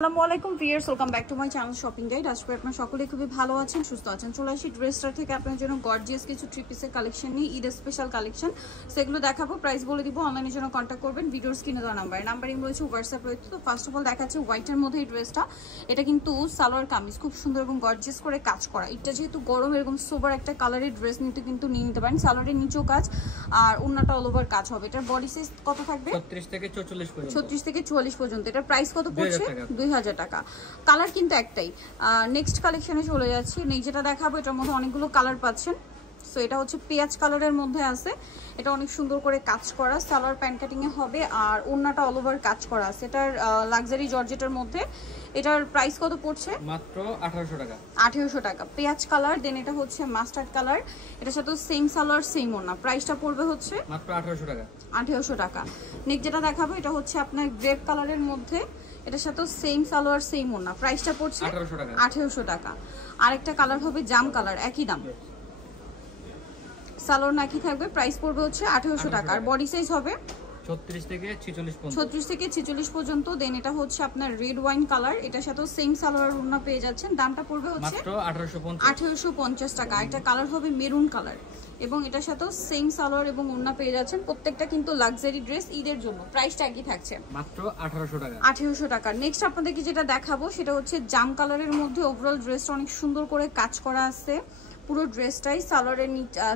আসসালামু আলাইকুম viewers, welcome back to my channel shopping guide. আজকে আপনারা সকলে খুবই ভালো আছেন, সুস্থ আছেন। চলে আসি ড্রেসটার থেকে আপনার জন্য গর্জিয়াস কিছু থ্রি পিসের কালেকশন নিয়ে, ঈদের স্পেশাল কালেকশন, সেগুলো দেখাবো। প্রাইস বলে দিব, অনলাইনের জন্য কন্ট্যাক্ট করবেন ভিডিওর স্ক্রিনে দেওয়া নাম্বারিং রয়েছে, হোয়াটসঅ্যাপ রয়েছে। তো ফার্স্ট অফ অল দেখাচ্ছে হোয়াইটের মধ্যে এই ড্রেসটা। এটা কিন্তু সালোয়ার কামিজ, খুব সুন্দর এবং গর্জিয়াস করে কাজ করা। এটা যেহেতু গরম, এরকম সোবার একটা কালারের ড্রেস নিতে কিন্তু নিয়ে নিতে পারেন। সালোয়ারের নিচেও কাজ আর ওন্নাটা অল ওভার কাজ হবে। এটার বডি সাইজ কত থাকবে? 36 থেকে 44 পর্যন্ত। এটার প্রাইস কত পড়ছে? 2000 টাকা। কালার কিন্তু একটাই। নেক্সট কালেকশনে চলে যাচ্ছি। নেক্সট যেটা দেখাবো, এটার মধ্যে অনেকগুলো কালার পাচ্ছেন। সো এটা হচ্ছে পেঁয়াজ কালারের মধ্যে আছে। এটা অনেক সুন্দর করে কাজ করা, সালোয়ার প্যান্ট কাটিং এ হবে আর ওন্নাটা অল ওভার কাজ করা আছে। এটার লাক্সারি জর্জেটের মধ্যে। এটার প্রাইস কত পড়ছে? মাত্র 1800 টাকা। 1800 টাকা। পেঁয়াজ কালার, দেন এটা হচ্ছে মাস্টার্ড কালার। এটার সাথে সেম সালোয়ার সেম ওন্না। প্রাইসটা পড়বে হচ্ছে মাত্র 1800 টাকা। 1800 টাকা। নেক্সট যেটা দেখাবো, এটা হচ্ছে আপনার গ্রেপ কালারের মধ্যে। এটার সাথে সেম সালোয়ার সেম ওন্না। প্রাইসটা পড়ছে 1800 টাকা। 1800 টাকা। আরেকটা কালার হবে জাম কালার, একই দাম। সালোয়ার নাকি থাকবে, প্রাইস পড়বে হচ্ছে 1800 টাকা। আর বডি সাইজ হবে 36 থেকে 46 পর্যন্ত। 36 থেকে 46 পর্যন্ত। দেন এটা হচ্ছে আপনার রেড ওয়াইন কালার। এটার সাথে সেম সালোয়ার ওন্না পেয়ে যাচ্ছেন। দামটা পড়বে হচ্ছে মাত্র 1850। 1850 টাকা। একটা কালার হবে মেরুন কালার এবং এটার সাথেও সেম সালোয়ার এবং ওন্না পেয়ে যাচ্ছেন। প্রত্যেকটা কিন্তু লাক্সারি ড্রেস ঈদের জন্য। প্রাইসটা একই থাকছে, মাত্র 1800 টাকা। 1800 টাকা। নেক্সট আপনাদেরকে যেটা দেখাবো, সেটা হচ্ছে জাম কালারের মধ্যে। ওভারঅল ড্রেসটা অনেক সুন্দর করে কাজ করা আছে। পুরো ড্রেসটাই সালোয়ারের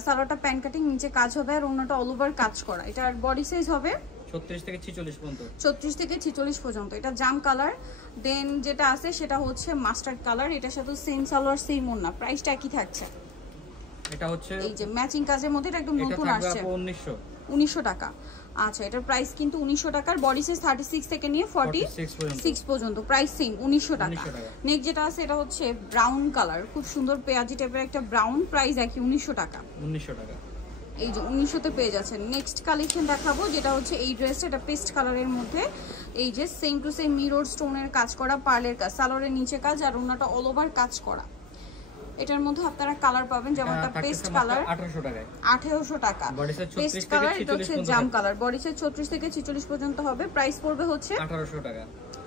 সালোয়ারটা প্যান্ট কাটিং, নিচে কাজ হবে আর ওন্নাটা অল ওভার কাজ করা। এটার বডি সাইজ হবে 36 থেকে 46 পর্যন্ত। 36 থেকে 46 পর্যন্ত। এটা জাম কালার। দেন যেটা আছে সেটা হচ্ছে মাস্টার্ড কালার। এটার সাথে সেম সালোয়ার সেম ওন্না। প্রাইসটা একই থাকছে। এটা হচ্ছে এই যে ম্যাচিং কাজের মধ্যে, এটা একদম নতুন আসছে। 1900 টাকা। আচ্ছা, এটার প্রাইস কিন্তু 1900 টাকার। বডি সাইজ 36 থেকে নিয়ে 46 পর্যন্ত। প্রাইস সেম 1900 টাকা। নেক্সট যেটা আছে, এটা হচ্ছে ব্রাউন কালার, খুব সুন্দর পেঁয়াজি টাইপের একটা ব্রাউন। প্রাইস একই 1900 টাকা। 1900 টাকা। এই যে 1900 তে পেয়ে যাচ্ছেন। নেক্সট কালেকশন দেখাবো, যেটা হচ্ছে এই ড্রেসটা। এটা পেস্ট কালারের মধ্যে। এই যে সেম টু সেম মিরর স্টোনের কাজ করা, পার্লের কাজ, সালোয়ারের নিচে কাজ আর ওন্নাটা অল ওভার কাজ করা। এটার মধ্যে আপনারা কালার পাবেন, যেমন একটা পেস্ট কালার 1800 টাকায়। 1800 টাকা। পেস্ট কালার, এটা হচ্ছে জাম কালার। বডি সাইজ 36 থেকে 46 পর্যন্ত হবে। প্রাইস পড়বে হচ্ছে 1800 টাকা।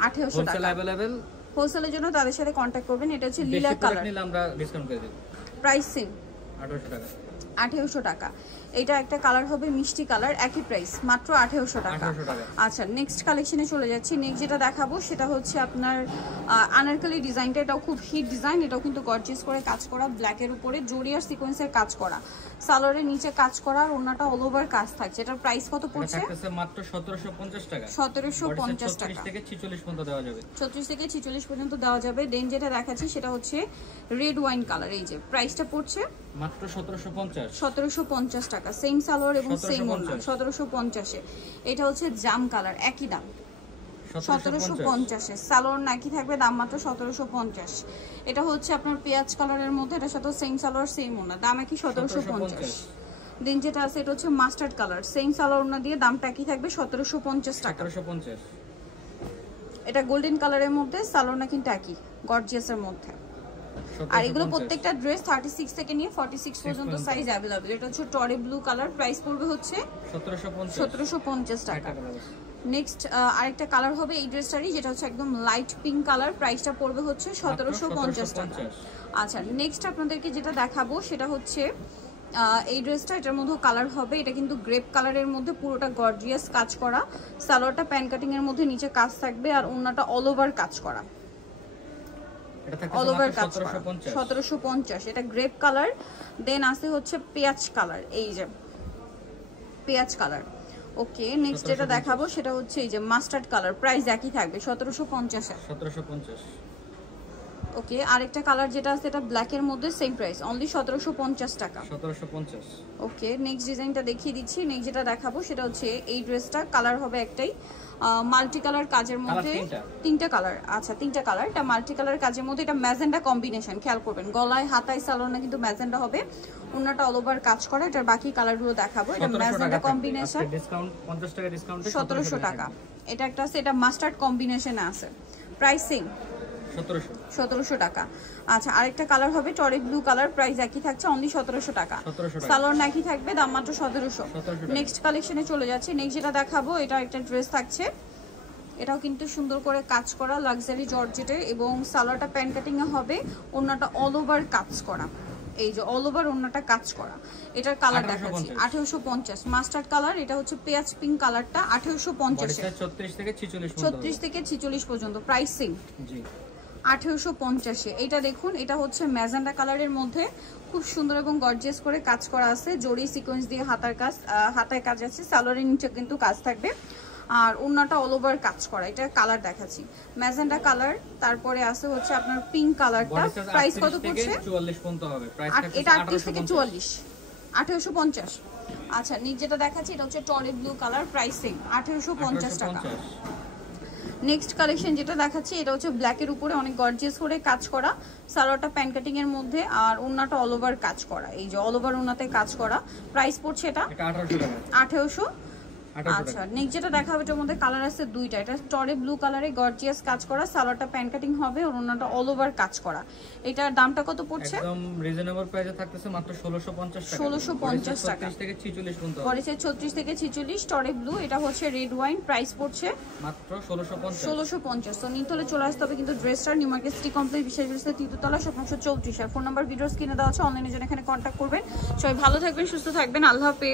1800 টাকা। Wholesale available. হোলসেলের জন্য তাদের সাথে কন্টাক্ট করবেন। এটা হচ্ছে লিলা কালার। নিলে আমরা ডিসকাউন্ট করে দেব। প্রাইস সেম 1800 টাকা। 1800 টাকা। এটা একটা কালার হবে মিষ্টি কালার, একই প্রাইস, মাত্র 1800 টাকা। আচ্ছা, নেক্সট কালেকশনে চলে যাচ্ছি। নেক্সট যেটা দেখাবো, সেটা হচ্ছে আপনার আনারকলি ডিজাইনটা। এটাও খুব হিট ডিজাইন। এটাও কিন্তু গর্জিয়াস করে কাজ করা, ব্ল্যাকের উপরে জরি আর সিকোয়েন্সের কাজ করা, সালোয়ারের নিচে কাজ করা আর ওন্নাটা অল ওভার কাজ থাকছে। এটার প্রাইস কত পড়ছে? মাত্র 1750 টাকা। 1750 টাকা। 36 থেকে 46 পর্যন্ত দেওয়া যাবে। 36 থেকে 46 পর্যন্ত দেওয়া যাবে। দেন যেটা দেখাচ্ছি, সেটা হচ্ছে রেড ওয়াইন কালার। এই যে প্রাইসটা পড়ছে মাত্র 1750। 1750 টাকা। সেম সালোয়ার এবং সেম ওন্না। 1750 এ। এটা হচ্ছে জাম কালার, একই দাম 1750 এ। সালোয়ার নাকি থাকবে, দাম মাত্র 1750। এটা হচ্ছে আপনার পেঁয়াজ কালারের মধ্যে। এটার সাথে সেম সালোয়ার সেম ওন্না, দাম একই 1750। দেন যেটা আছে, এটা হচ্ছে মাস্টার্ড কালার, সেম সালোয়ার ওন্না দিয়ে, দামটা একই থাকবে 1750 টাকা। 1750। এটা গোল্ডেন কালারের মধ্যে, সালোয়ার কিন্তু একই, গর্জিয়াসের মধ্যে। আর এগুলো প্রত্যেকটা ড্রেস 36 থেকে নিয়ে 46 পর্যন্ত সাইজ अवेलेबल। এটা হচ্ছে টরে ব্লু কালার। প্রাইস পড়বে হচ্ছে 1750 টাকা। নেক্সট আরেকটা কালার হবে এই ড্রেসটারই, যেটা হচ্ছে একদম লাইট পিঙ্ক কালার। প্রাইসটা পড়বে হচ্ছে 1750 টাকা। আচ্ছা, নেক্সট আপনাদেরকে যেটা দেখাবো, সেটা হচ্ছে এই ড্রেসটা। এটার মধ্যে কালার হবে, এটা কিন্তু গ্রেপ কালারের মধ্যে, পুরোটা গর্জিয়াস কাজ করা। সালোয়ারটা প্যান্ট কাটিং এর মধ্যে, নিচে কাজ থাকবে আর ওন্নাটা অল ওভার কাজ করা, অল ওভার কাজ করা। 1750। এটা গ্রেপ কালার। দেন আছে হচ্ছে পেঁয়াজ কালার, এই যে পেঁয়াজ কালার। ওকে, নেক্সট যেটা দেখাবো, সেটা হচ্ছে এই যে মাস্টার্ড কালার। প্রাইস একই থাকবে 1750 এ। 1750। ওকে, আরেকটা কালার যেটা আছে, এটা ব্ল্যাকের মধ্যে, সেম প্রাইস, অনলি 1750 টাকা। 1750। ওকে, নেক্সট ডিজাইনটা দেখিয়ে দিচ্ছি। নেক্সট যেটা দেখাবো, সেটা হচ্ছে এই ড্রেসটা। কালার হবে একটাই, মাল্টি কালার কাজের মধ্যে। তিনটা কালার। আচ্ছা, তিনটা কালার। এটা মাল্টি কালার কাজের মধ্যে। এটা ম্যাজেন্ডা কম্বিনেশন, খেয়াল করবেন। গলায়, হাতায়, সালোয়ারে কিন্তু ম্যাজেন্ডা হবে। ওন্নাটা অল ওভার কাজ করা। এটার বাকি কালারগুলো দেখাবো। এটা ম্যাজেন্ডা কম্বিনেশন, ডিসকাউন্ট 50 টাকা ডিসকাউন্টে 1700 টাকা। এটা একটা আছে, এটা মাস্টার্ড কম্বিনেশনে আছে। প্রাইস সেম 1700 টাকা। আচ্ছা, আরেকটা কালার হবে টরে ব্লু কালার। প্রাইস একই থাকছে, অনলি 1700 টাকা। সালোয়ার নাকি থাকবে, দাম মাত্র 1700। নেক্সট কালেকশনে চলে যাচ্ছে। নেক্সট যেটা দেখাবো, এটা একটা ড্রেস থাকছে, এটাও কিন্তু সুন্দর করে কাজ করা লাক্সারি জর্জেটের, এবং সালোয়ারটা প্যান্ট কাটিং এ হবে, ওড়নাটা অল ওভার কাজ করা। এই যে অল ওভার ওড়নাটা কাজ করা। এটার কালার দেখাচ্ছি 1850 মাস্টার্ড কালার, এটা হচ্ছে পেঁয়াজ পিঙ্ক কালারটা 1850 এ 36 থেকে 46 পর্যন্ত প্রাইস সেম জি 1850 এ। এটা দেখুন, এটা হচ্ছে ম্যাজেন্ডা কালারের মধ্যে খুব সুন্দর এবং গর্জিয়াস করে কাজ করা আছে, জরি সিকোয়েন্স দিয়ে হাতায় কাজ আছে, সালোয়ারের নিচে কিন্তু কাজ থাকবে, আর ওড়নাটা অল ওভার কাজ করা। এটা কালার দেখাচ্ছি ম্যাজেন্ডা কালার, তারপরে আছে হচ্ছে আপনার পিঙ্ক কালারটা। প্রাইস কত পড়ছে? 44 পর্যন্ত হবে প্রাইস। এটা 38 থেকে 44 1850। আচ্ছা নিচে যেটা দেখাচ্ছি এটা হচ্ছে টরে ব্লু কালার, প্রাইস সেম 1850 টাকা। নেক্সট কালেকশন যেটা দেখাচ্ছি এটা হচ্ছে ব্ল্যাক এর উপরে অনেক গর্জিয়াস করে কাজ করা, সালোয়ারটা প্যান্ট কাটিং এর মধ্যে, আর ওড়নাটা অল ওভার কাজ করা, এই যে অল ওভার ওড়নাতে কাজ করা। প্রাইস পড়ছে এটা 1800। আচ্ছা নেক্সট যেটা দেখাবো এটার মধ্যে কালার আছে দুইটা, এটা টরে ব্লু কালারে গর্জিয়াস কাজ করা, সালোয়ারটা প্যান্ট কাটিং হবে, আর ওড়নাটা অল ওভার কাজ করা। এটার দামটা কত পড়ছে? একদম রিজনেবল প্রাইসে থাকতেছে মাত্র 1650 টাকা। 1650 টাকা। 36 থেকে 46 পর্যন্ত। পড়েছে 36 থেকে 46 টরে ব্লু, এটা হচ্ছে রেড ওয়াইন, প্রাইস পড়ছে মাত্র 1650। 1650। তো নিতে হলে চলে আসতে হবে কিন্তু ড্রেসটা নিউ মার্কেট সিটি কমপ্লেক্স বিশেষ বিশেষ তৃতীয়তলা শপ 34। আর ফোন নাম্বার ভিডিওস কিনে দেওয়া আছে, অনলাইনে জন্য এখানে কন্ট্যাক্ট করবেন। সবাই ভালো থাকবেন, সুস্থ থাকবেন, আল্লাহ হাফেজ।